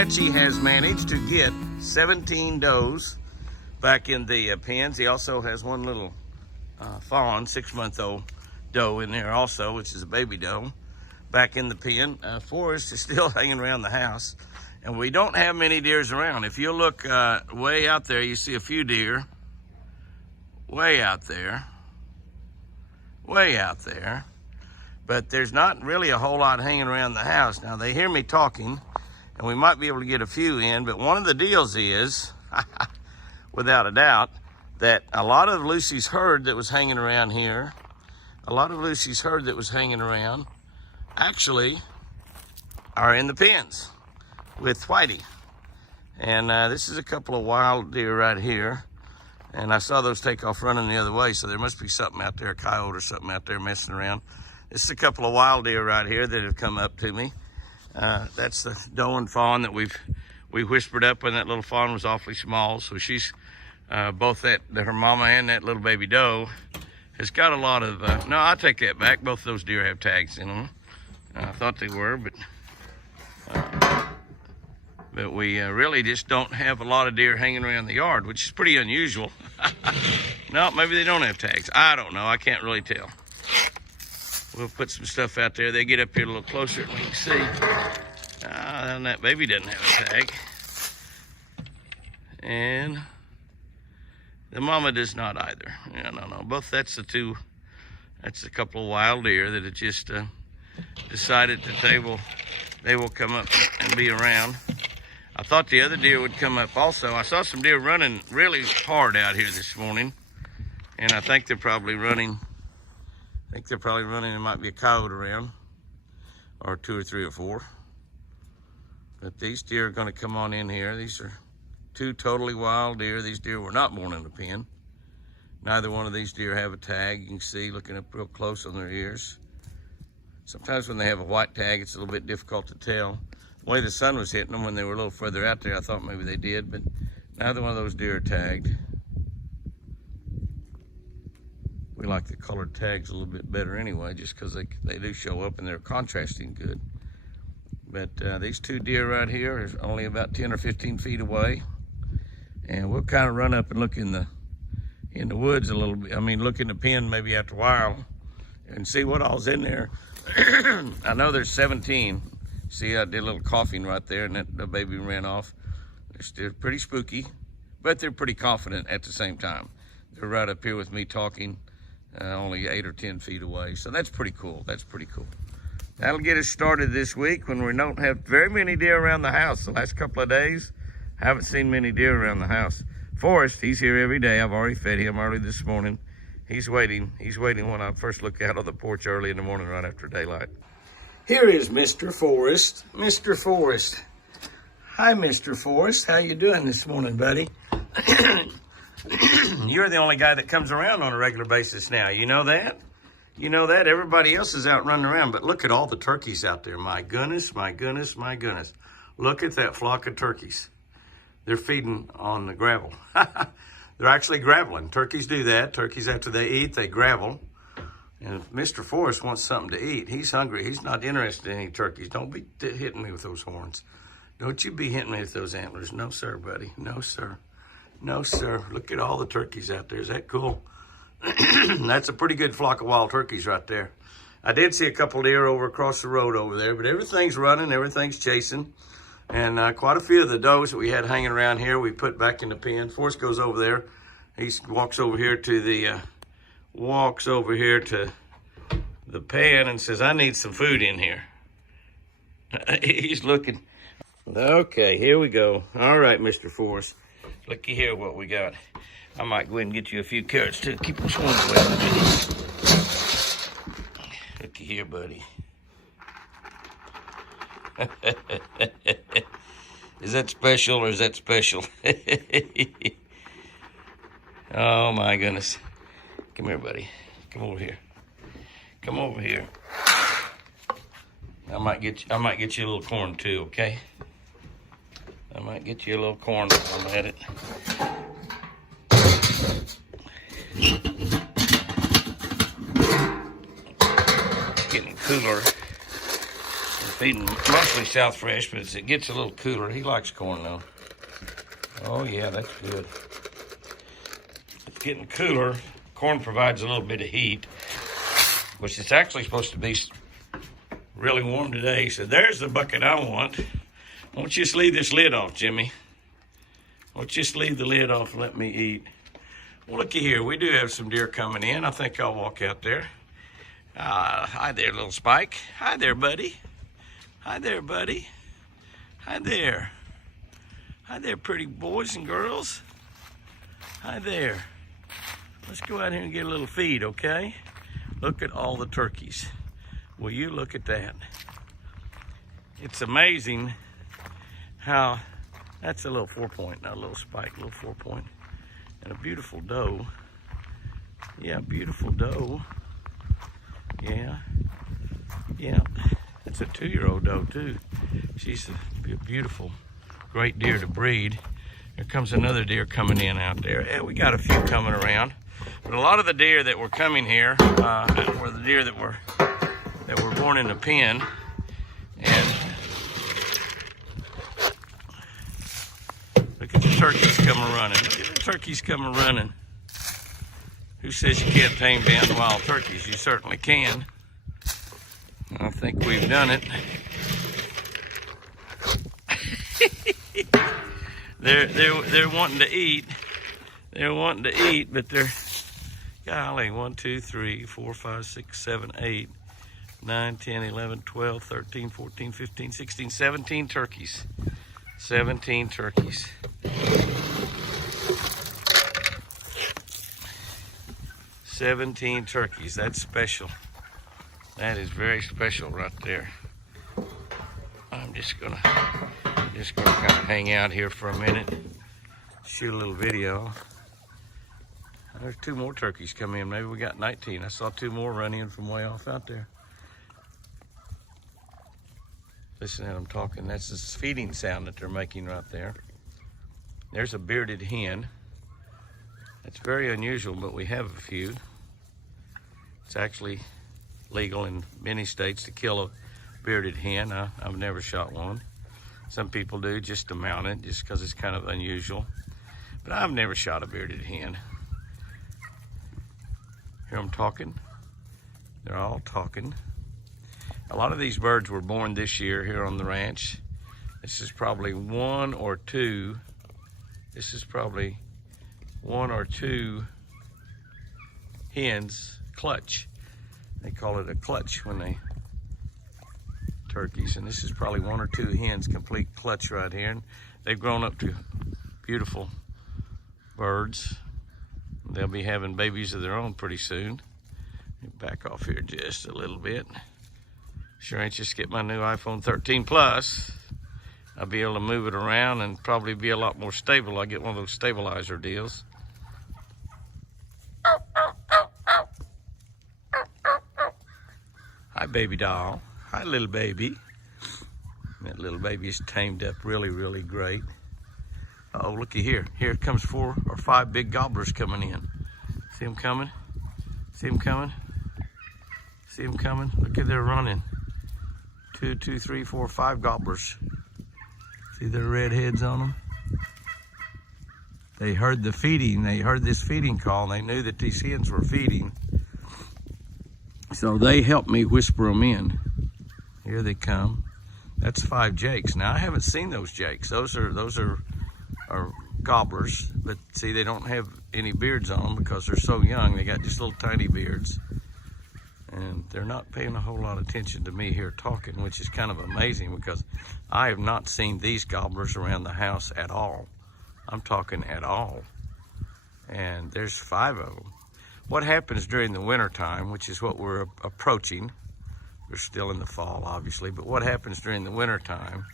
Apache has managed to get 17 does back in the pens. He also has one little fawn, 6-month-old doe in there also, which is a baby doe, back in the pen. Forrest is still hanging around the house, and we don't have many deers around. If you look way out there, you see a few deer way out there, but there's not really a whole lot hanging around the house. Now, they hear me talking, and we might be able to get a few in, but one of the deals is, without a doubt, that a lot of Lucy's herd that was hanging around here, actually are in the pens with Whitey. And this is a couple of wild deer right here. And I saw those take off running the other way, so there must be something out there, a coyote or something out there messing around. This is a couple of wild deer right here that have come up to me. That's the doe and fawn that we whispered up when that little fawn was awfully small. So she's both her mama and that little baby doe has got a lot of, no, I take that back. Both of those deer have tags in them. I thought they were, but we really just don't have a lot of deer hanging around the yard, which is pretty unusual. No, maybe they don't have tags. I don't know. I can't really tell. We'll put some stuff out there. They get up here a little closer and we can see. And that baby doesn't have a tag. And the mama does not either. Yeah, no. Both, that's a couple of wild deer that have just decided that they will come up and be around. I thought the other deer would come up also. I saw some deer running really hard out here this morning, and I think they're probably running. There might be a coyote around, or 2 or 3 or 4. But these deer are going to come on in here. These are 2 totally wild deer. These deer were not born in a pen. Neither one of these deer have a tag. You can see looking up real close on their ears. Sometimes when they have a white tag, it's a little bit difficult to tell. The way the sun was hitting them when they were a little further out there, I thought maybe they did, but neither one of those deer are tagged. We like the colored tags a little bit better anyway, just because they do show up and they're contrasting good. But these 2 deer right here are only about 10 or 15 feet away. And we'll kind of run up and look in the woods a little bit. I mean, look in the pen maybe after a while and see what all's in there. I know there's 17. See, I did a little coughing right there, and the baby ran off. They're still pretty spooky, but they're pretty confident at the same time. They're right up here with me talking, only 8 or 10 feet away. So that's pretty cool. That'll get us started this week when we don't have very many deer around the house. The last couple of days, I haven't seen many deer around the house. Forrest, he's here every day. I've already fed him early this morning. He's waiting when I first look out on the porch early in the morning right after daylight. Here is Mr. Forrest. Mr. Forrest. Hi, Mr. Forrest. How you doing this morning, buddy? You're the only guy that comes around on a regular basis now. You know that? You know that? Everybody else is out running around, but look at all the turkeys out there. My goodness, my goodness, my goodness. Look at that flock of turkeys. They're feeding on the gravel. They're actually graveling. Turkeys do that. Turkeys, after they eat, they gravel. And if Mr. Forrest wants something to eat, he's hungry. He's not interested in any turkeys. Don't be hitting me with those horns. Don't you be hitting me with those antlers. No, sir, buddy. No, sir. No, sir. Look at all the turkeys out there. Is that cool? That's a pretty good flock of wild turkeys right there. I did see a couple deer over across the road over there, but everything's running. Everything's chasing. And quite a few of the does that we had hanging around here, we put back in the pen. Forrest goes over there. He walks over here to the pan and says, I need some food in here. He's looking. Okay, here we go. All right, Mr. Forrest. Looky here what we got. I might go ahead and get you a few carrots too. Keep those ones away. Looky here, buddy. Is that special or is that special? Oh my goodness. Come here, buddy. Come over here. Come over here. I might get you a little corn too, okay? I might get you a little corn while I'm at it. It's getting cooler. feeding mostly South Fresh, but as it gets a little cooler, he likes corn though. Oh yeah, that's good. It's getting cooler. Corn provides a little bit of heat, which it's actually supposed to be really warm today. So there's the bucket I want. Why don't you just leave this lid off, Jimmy? Why don't you just leave the lid off and let me eat? Well, looky here. We do have some deer coming in. I think I'll walk out there. Hi there, little Spike. Hi there, buddy. Hi there, buddy. Hi there. Hi there, pretty boys and girls. Hi there. Let's go out here and get a little feed, okay? Look at all the turkeys. Will you look at that? It's amazing how, that's a little 4-point, not a little Spike, a little 4-point. And a beautiful doe. Yeah, beautiful doe. Yeah. It's a 2-year-old doe too. She's a beautiful, great deer to breed. There comes another deer coming in out there. Yeah, we got a few coming around. But a lot of the deer that were coming here were the deer that were born in a pen. And look at the turkeys coming running. Look at the turkeys coming running. Who says you can't tame down wild turkeys? You certainly can. I think we've done it. They're wanting to eat. They're wanting to eat, but they're, golly, 1, 2, 3, 4, 5, 6, 7, 8, 9, 10, 11, 12, 13, 14, 15, 16, 17 turkeys. 17 turkeys. 17 turkeys. That's special. That is very special right there. I'm just gonna kind of hang out here for a minute, shoot a little video. There's 2 more turkeys coming in. Maybe we got 19. I saw 2 more run in from way off out there. Listen to them talking. That's the feeding sound that they're making right there. There's a bearded hen. It's very unusual, but we have a few. It's actually legal in many states to kill a bearded hen. I've never shot one. Some people do just to mount it, just because it's kind of unusual. But I've never shot a bearded hen. Hear them talking? They're all talking. A lot of these birds were born this year here on the ranch. This is probably 1 or 2. This is probably 1 or 2 hens clutch. They call it a clutch when they turkeys, and this is probably 1 or 2 hens complete clutch right here. And they've grown up to beautiful birds. They'll be having babies of their own pretty soon. Back off here just a little bit. Sure anxious to get my new iPhone 13 Plus. I'll be able to move it around and probably be a lot more stable. I'll get one of those stabilizer deals. Hi, baby doll. Hi, little baby. That little baby is tamed up really, really great. Uh-oh, looky here. Here comes 4 or 5 big gobblers coming in. See them coming? See them coming? See them coming? Look at they're running. 2, 2, 3, 4, 5 gobblers. See their red heads on them? They heard the feeding. They heard this feeding call, and they knew that these hens were feeding. So they helped me whisper them in. Here they come. That's 5 jakes. Now I haven't seen those jakes. Those are gobblers, but see, they don't have any beards on them because they're so young. They got just little tiny beards, and they're not paying a whole lot of attention to me here talking, which is kind of amazing because I have not seen these gobblers around the house at all. I'm talking at all. And there's 5 of them. What happens during the winter time, which is what we're approaching, we're still in the fall obviously, but what happens during the winter time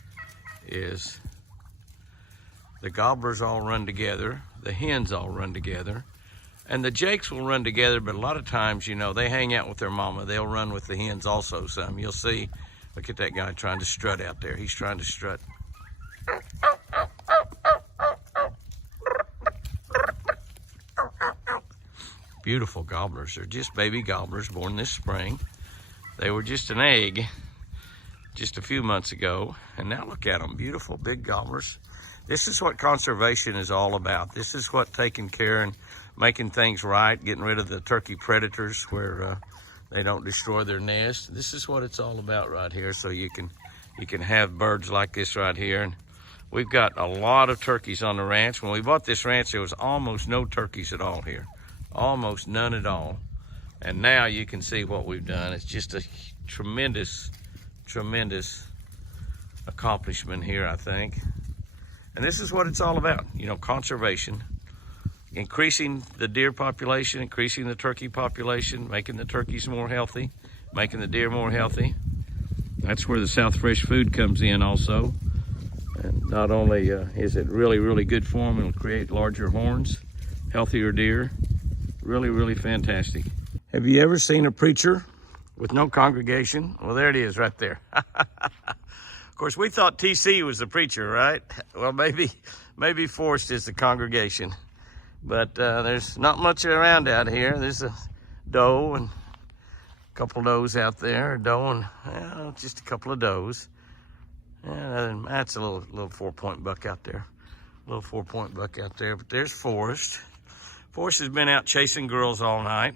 is the gobblers all run together, the hens all run together, and the jakes will run together, but a lot of times, you know, they hang out with their mama. They'll run with the hens also some. You'll see, look at that guy trying to strut out there. He's trying to strut. Beautiful gobblers. They're just baby gobblers born this spring. They were just an egg just a few months ago. And now look at them, beautiful big gobblers. This is what conservation is all about. This is what taking care and making things right, getting rid of the turkey predators where they don't destroy their nest. This is what it's all about right here. So you can have birds like this right here. And we've got a lot of turkeys on the ranch. When we bought this ranch, there was almost no turkeys at all here. Almost none at all. And now you can see what we've done. It's just a tremendous, tremendous accomplishment here, I think. And this is what it's all about, you know, conservation. Increasing the deer population, increasing the turkey population, making the turkeys more healthy, making the deer more healthy. That's where the South Fresh food comes in also. And not only is it really, really good for them, it'll create larger horns, healthier deer. Really, really fantastic. Have you ever seen a preacher with no congregation? Well, there it is right there. Of course, we thought TC was the preacher, right? Well, maybe Forrest is the congregation. But there's not much around out here. There's a doe and a couple of does out there. A doe and just a couple of does. And that's a little 4-point buck out there. Little 4-point buck out there. But there's Forrest. Forrest has been out chasing girls all night.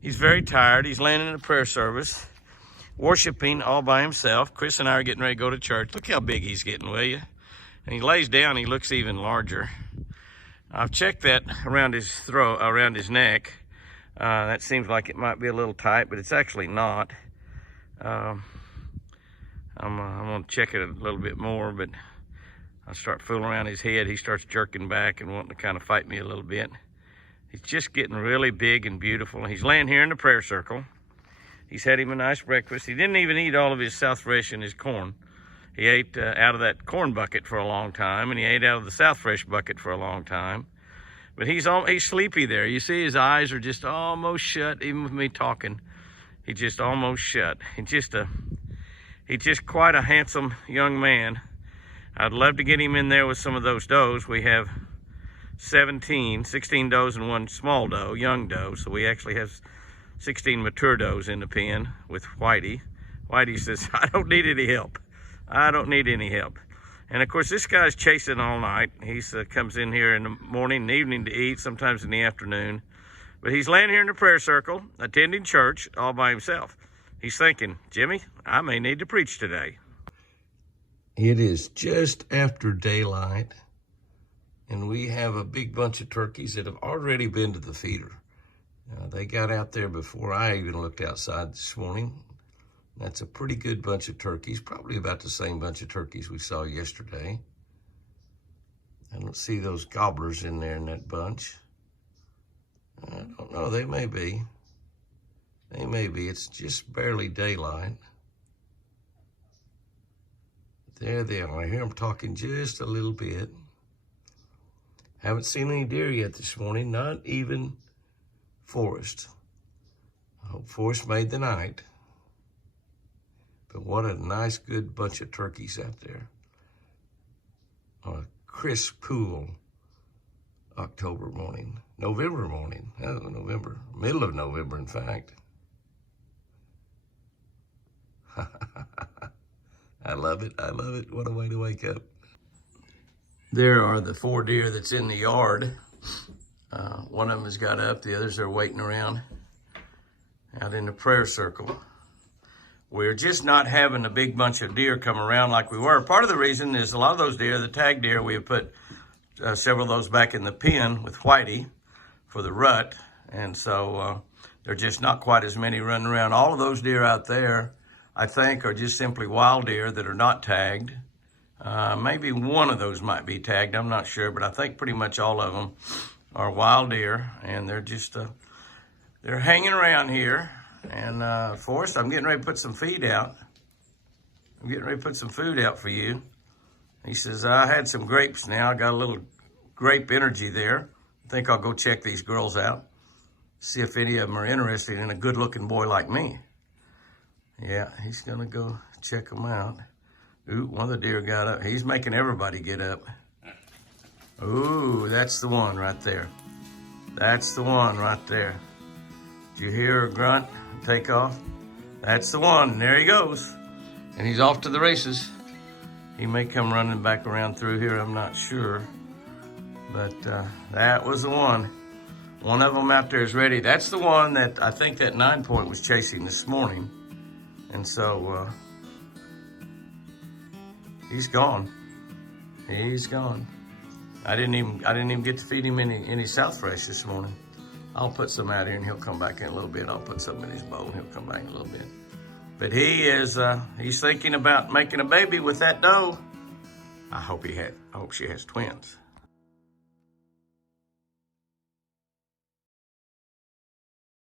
He's very tired. He's laying in a prayer service, worshiping all by himself. Chris and I are getting ready to go to church. Look how big he's getting, will you? And he lays down, he looks even larger. I've checked that around his throat, around his neck. That seems like it might be a little tight, but it's actually not. I'm gonna check it a little bit more, but I start fooling around his head. He starts jerking back and wanting to kind of fight me a little bit. He's just getting really big and beautiful. He's laying here in the prayer circle. He's had him a nice breakfast. He didn't even eat all of his South Fresh and his corn. He ate out of that corn bucket for a long time, and he ate out of the South Fresh bucket for a long time. But he's sleepy there. You see his eyes are just almost shut, even with me talking. He just almost shut. He's just quite a handsome young man. I'd love to get him in there with some of those does. We have 16 does and one small doe, young doe. So we actually have 16 mature does in the pen with Whitey. Whitey says, I don't need any help. I don't need any help. And of course, this guy's chasing all night. He comes in here in the morning and evening to eat, sometimes in the afternoon. But he's laying here in the prayer circle, attending church all by himself. He's thinking, Jimmy, I may need to preach today. It is just after daylight, and we have a big bunch of turkeys that have already been to the feeder. They got out there before I even looked outside this morning. That's a pretty good bunch of turkeys, probably about the same bunch of turkeys we saw yesterday. I don't see those gobblers in there in that bunch. I don't know, they may be. They may be, it's just barely daylight. There they are, I hear them talking just a little bit. Haven't seen any deer yet this morning, not even Forrest. I hope Forrest made the night. But what a nice, good bunch of turkeys out there. On a crisp, cool October morning. November morning. November. Middle of November, in fact. I love it. I love it. What a way to wake up. There are the 4 deer that's in the yard. One of them has got up. The others are waiting around out in the prayer circle. We're just not having a big bunch of deer come around like we were. Part of the reason is a lot of those deer, the tag deer, we have put several of those back in the pen with Whitey for the rut. And so they're just not quite as many running around. All of those deer out there, I think, are just simply wild deer that are not tagged. Maybe one of those might be tagged, I'm not sure, but I think pretty much all of them are wild deer, and they're just, they're hanging around here. And Forrest, I'm getting ready to put some feed out. I'm getting ready to put some food out for you. He says, I had some grapes now. I got a little grape energy there. I think I'll go check these girls out, see if any of them are interested in a good-looking boy like me. Yeah, he's gonna go check them out. Ooh, one of the deer got up. He's making everybody get up. Ooh, that's the one right there. That's the one right there. Did you hear her grunt and take off? That's the one. There he goes. And he's off to the races. He may come running back around through here, I'm not sure. But that was the one. One of them out there is ready. That's the one that I think that 9 Point was chasing this morning. And so he's gone. He's gone. I didn't even get to feed him any South Fresh this morning. I'll put some out here and he'll come back in a little bit. I'll put some in his bowl and he'll come back in a little bit. But he's thinking about making a baby with that doe. I hope she has twins.